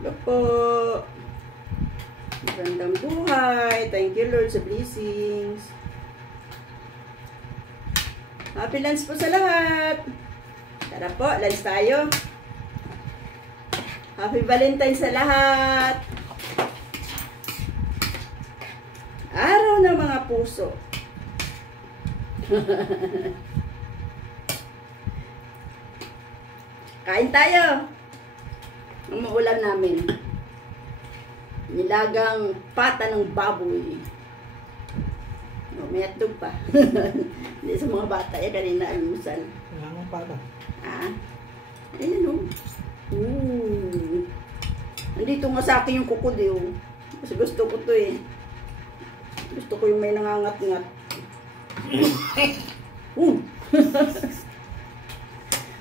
Hello po. Magandang buhay. Thank you Lord sa blessings. Happy lunch po sa lahat. Tara po, lunch tayo. Happy Valentine sa lahat. Araw ng mga puso. Kain tayo. Ang maulam namin, nilagang pata ng baboy. Oh, may atdog pa. Hindi sa mga bata yan kanina almusal. Nilagang pata? Ah, ayun o. Nandito nga sa akin yung kukudiw. Kasi gusto ko to eh. Gusto ko yung may nangangat-ngat.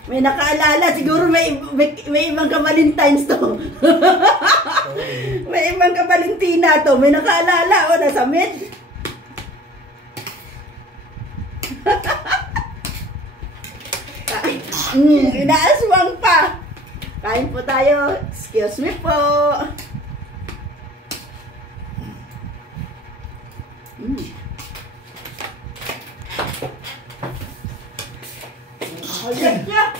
May nakaalala, siguro may ibang ka-Valentines to. May ibang ka-Valentina to. May nakaalala, o, nasa med. Inaaswang pa. Kain po tayo. Excuse me po. Ayan siya.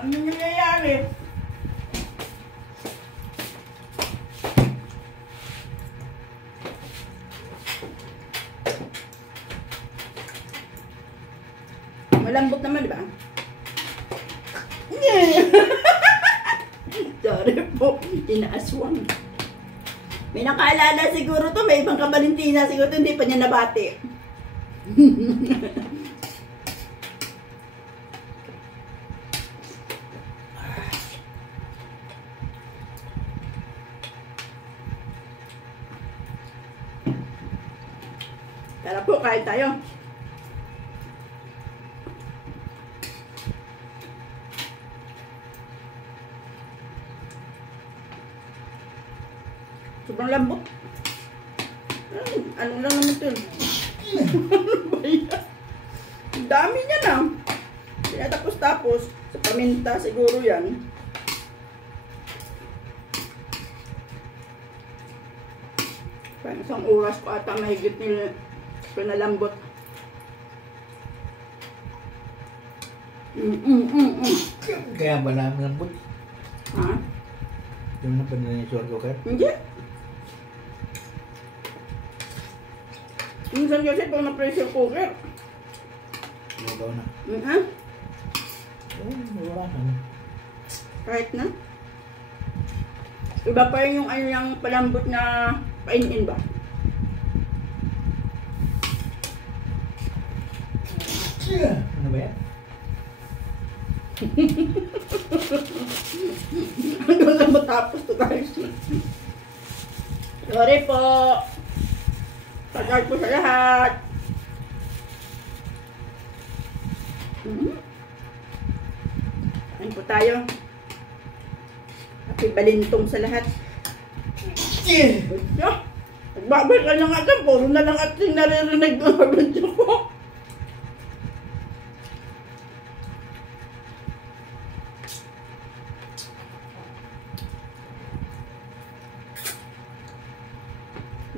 Ano nangyayari? Malambot naman, di ba? Sorry po. Inaaswang. May nakaalala siguro to. May ibang ka-Valentina. Siguro to hindi pa niya nabati. Tara po, kain tayo. Sobrang lambot. Ano lang naman ito? Ang dami niya na. Tinatapos-tapos. Sa paminta siguro yan. Parang isang oras pa ata mahigit nila pinalambot. Kaya ba na lambot? Ha? Yung na pa nila yung suwag okay? Hindi. Minsan kasi pag na-pressure cooker. Magaw na. Wala na. Kahit na. Iba pa yung ano yung palambot na painin ba? Ano ba yan? Hanggang lang matapos to guys. Sorry po. Pagkag po sa lahat. Kain po tayo. Happy Balintong sa lahat. Nagbabay ka ng ating. Puro na lang ating naririnig doon sa video ko.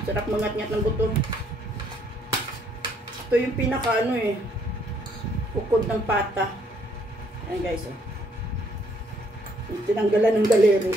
Sarap mangat-ngat ng buto. Ito yung pinaka ano eh. Ukod ng pata. Ayan guys oh. Yung tinanggalan ng galeri.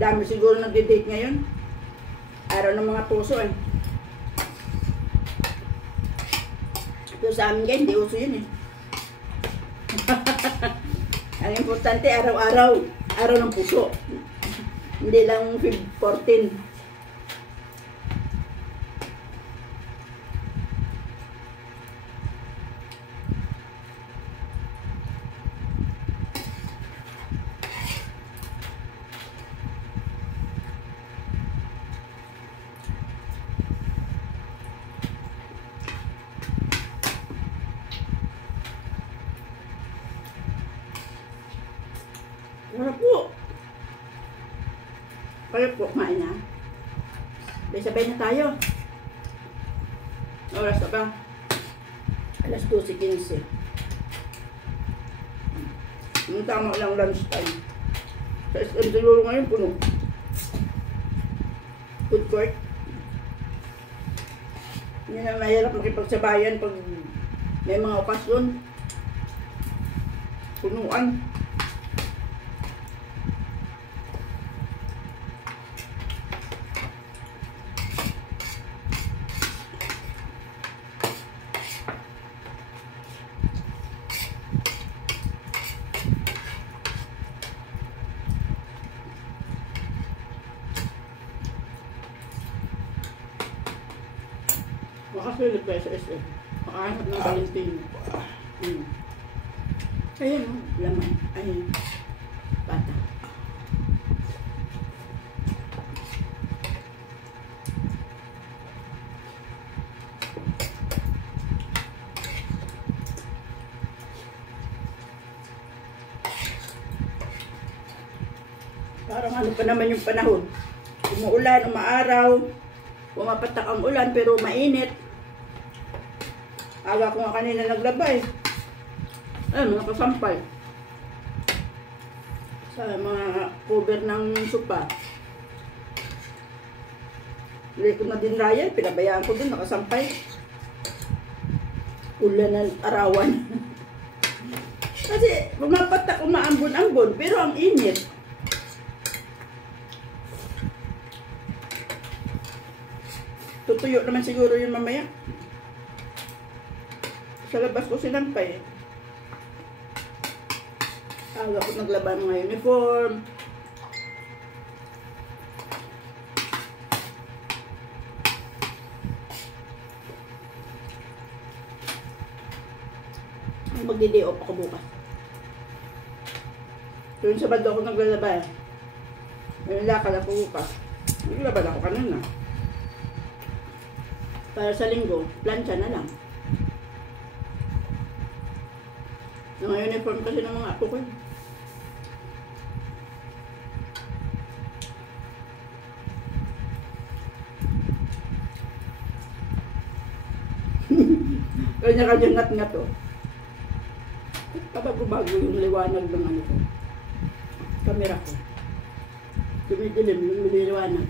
Dami siguro nagde-date ngayon. Araw ng mga tuso eh. Ito sa amin guys, hindi uso yun eh. Ang importante, araw-araw. Araw ng puso. Hindi lang 14. kayo po, kumain na. Sabay na tayo. Oras na ba? Alas 12:15. Yung tama lang lunch time. Sa SM siguro ngayon, puno. Food court. Hindi na mahirap makipagsabayan pag may mga okasyon. Punuan. Makasilip kayo sa SM. Makahanap ng Valentino. Ayan o, laman. Ayan. Bata. Parang ano pa naman yung panahon. Umuulan, umaaraw. Pumapatak ang ulan pero mainit. Awa ko nga kanina naglabay. Ayun, nakasampay. Sa mga cover ng sopa. Hindi ko na din raya. Pinabayaan ko dun, nakasampay. Ulan ng arawan. Kasi pumapatak, umaambon-ambon. Pero ang init. Tutuyo naman siguro yun mamaya. Sa labas ko sinampay. Aga ko naglaba ng mga uniform. Magdi-day off ako bukas. Yung Sabado ako naglalaba. May lakad ako bukas. Naglaba ako kanina. Para sa linggo, plancha na lang. Mga uniform kasi ng mga apo ko. Kanya-kanya ngat-ngat to. Pabago-bago yung liwanag ng ano ko. Kamera ko. Dumidilim yung liwanag.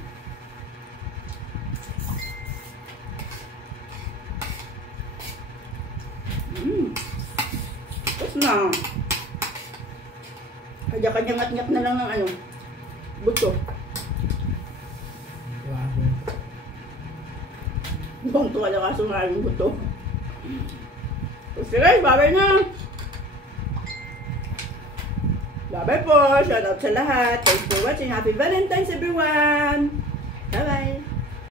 Tapos na. Kanya-kanya ngat-ngat na lang ng ano. Buto. Buong tuwa na kaso nga yung buto. So guys, bye-bye na. Bye-bye po. Shout out sa lahat. Thanks for watching. Happy Valentine's everyone. Bye-bye.